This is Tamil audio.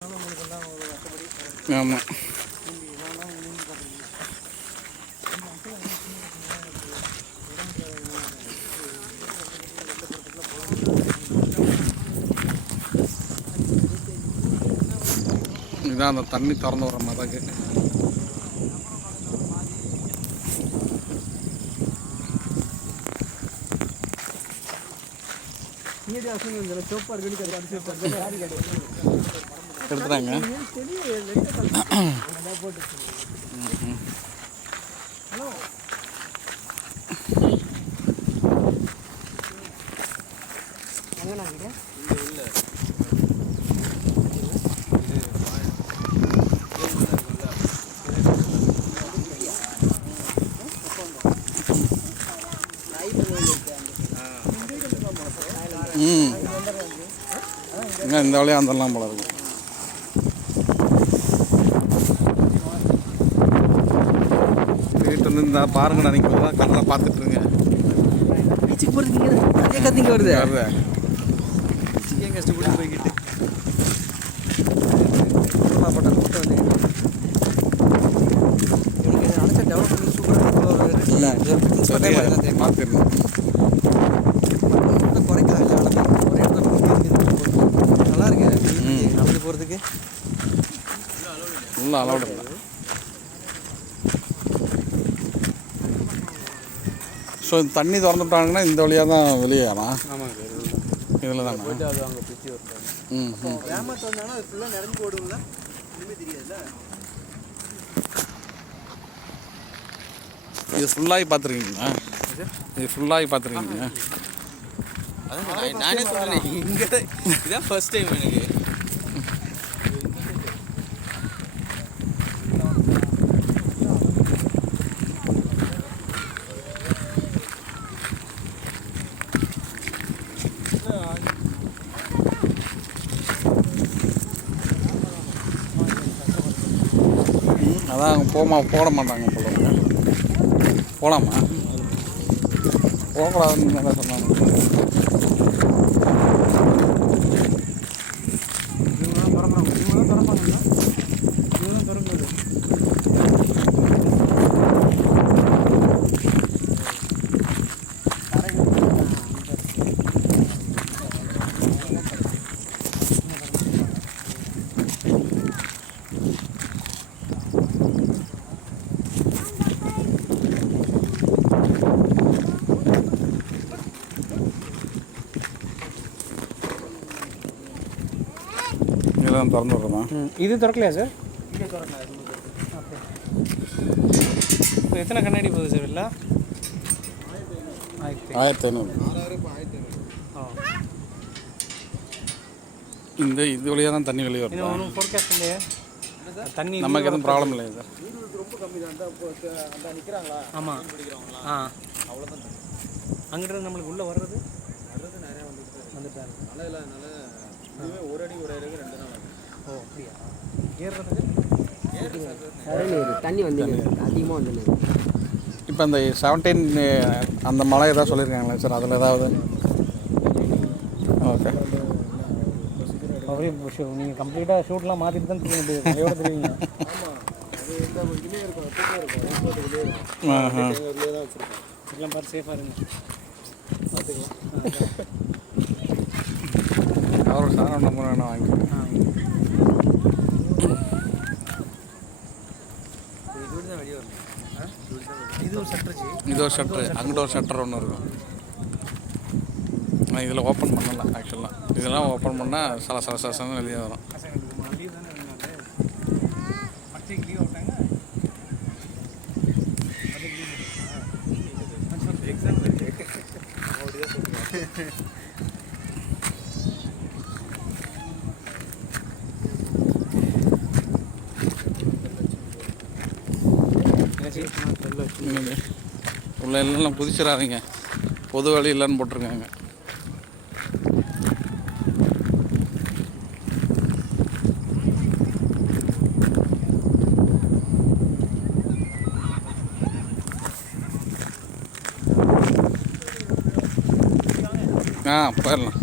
ஆமாம். இதுதான் அந்த தண்ணி திறந்து வர மதகு. எடுத்துறாங்க. இந்த வழியாக வந்துடலாம் போல இருக்கு. வீட்டு வந்து இந்த பாருங்க நினைக்கிறதா கடலை பார்த்துட்டு இருங்க. பீச்சுக்கு போகிறதுக்கு அதே கத்திங்க வருது. ஏன் கஷ்டப்பட்டு போய்கிட்டு போட்ட கூட்டம் வந்து எனக்கு அழைச்சா டெவலப் பண்ணி சூப்பராக இல்லை பார்த்துருந்தோம். குறைக்கலாம் இல்லை ஒரே இடத்துல நல்லா இருக்கு நடந்து போகிறதுக்கு நல்லா அலௌடு இல்லை. ஸோ தண்ணி திறந்துட்டாங்கன்னா இந்த வழியாக தான் வெளியேறலாம். ஆமாங்க இதில் தான் போயிட்டு அது அங்கே பிடிச்சி வருவாங்க. கிராமத்து வந்தாங்கன்னா அது ஃபுல்லாக நிரம்பி ஓடுங்கள ஒன்றுமே தெரியாதுல்ல. இது ஃபுல்லாகி பார்த்துருக்கீங்களா? இது ஃபுல்லாகி பார்த்துருக்கீங்க? அதான் நானே சொல்கிறேன், இங்கே இதுதான் ஃபர்ஸ்ட் டைம் எனக்கு. அதான் போட மாட்டாங்க போல. போகலாமா? போகக்கூடாதுன்னு என்ன சொன்னாங்க? இதெல்லாம் திறந்து விட்றோமா? இது திறக்கலையா சார்? இல்லை திறக்கல. இப்போ எத்தனை கண்ணாடி போகுது சார்? இல்லை 1500. இந்த இது வழியாக தான் தண்ணி வெளியே வரும். ஒன்றும் ஃபோர்காஸ்ட் இல்லையா? தண்ணி நமக்கு எதுவும் ப்ராப்ளம் இல்லையா சார்? ரொம்ப கம்மி தான். அந்த நிற்கிறாங்களா? ஆமாம். அவ்வளோதான். அங்கிட்ட நம்மளுக்கு உள்ளே வர்றது நிறையா வந்துட்டாங்க. மழை இல்லாதனால இதுவே ஒரு அடி ஒரு அடி 2 நாள் ஆகும். ஓ அப்படியா? ஏறுறதுக்கு தண்ணி வந்து அதிகமாக வந்து. இப்போ அந்த 17 அந்த மலை ஏதாவது சொல்லியிருக்காங்களா சார்? அதில் ஏதாவது? ஓகே. அப்படியே நீங்கள் கம்ப்ளீட்டாக ஷூட்லாம் மாற்றிட்டு தான் தெரியும். மழையோட தெரியுங்க. எல்லாம் பார்த்து சேஃபாக இருங்க. பார்த்துக்கலாம். அவர் சார் நம்ம வேணும் வாங்கி. இது ஒரு ஷட்டர். இது ஒரு ஷட்ரு, அங்கிட்ட ஒரு ஷட்டர் ஒன்று இருக்கும். ஆனால் இதில் ஓப்பன் பண்ணலாம். ஆக்சுவலாக இதெல்லாம் ஓப்பன் பண்ணால் சலசலன்னு வெளியே வரும். லீவ் தானே இருந்தாங்க. பச்சைக்கு லீவ் ஆகிட்டாங்க. எக்ஸாம் அப்படிதான் சொல்லுவாங்க. உள்ள எல்லாம் குதிச்சிடாதீங்க, பொது வழி இல்லைன்னு போட்டிருக்காங்க. போயிடலாம்.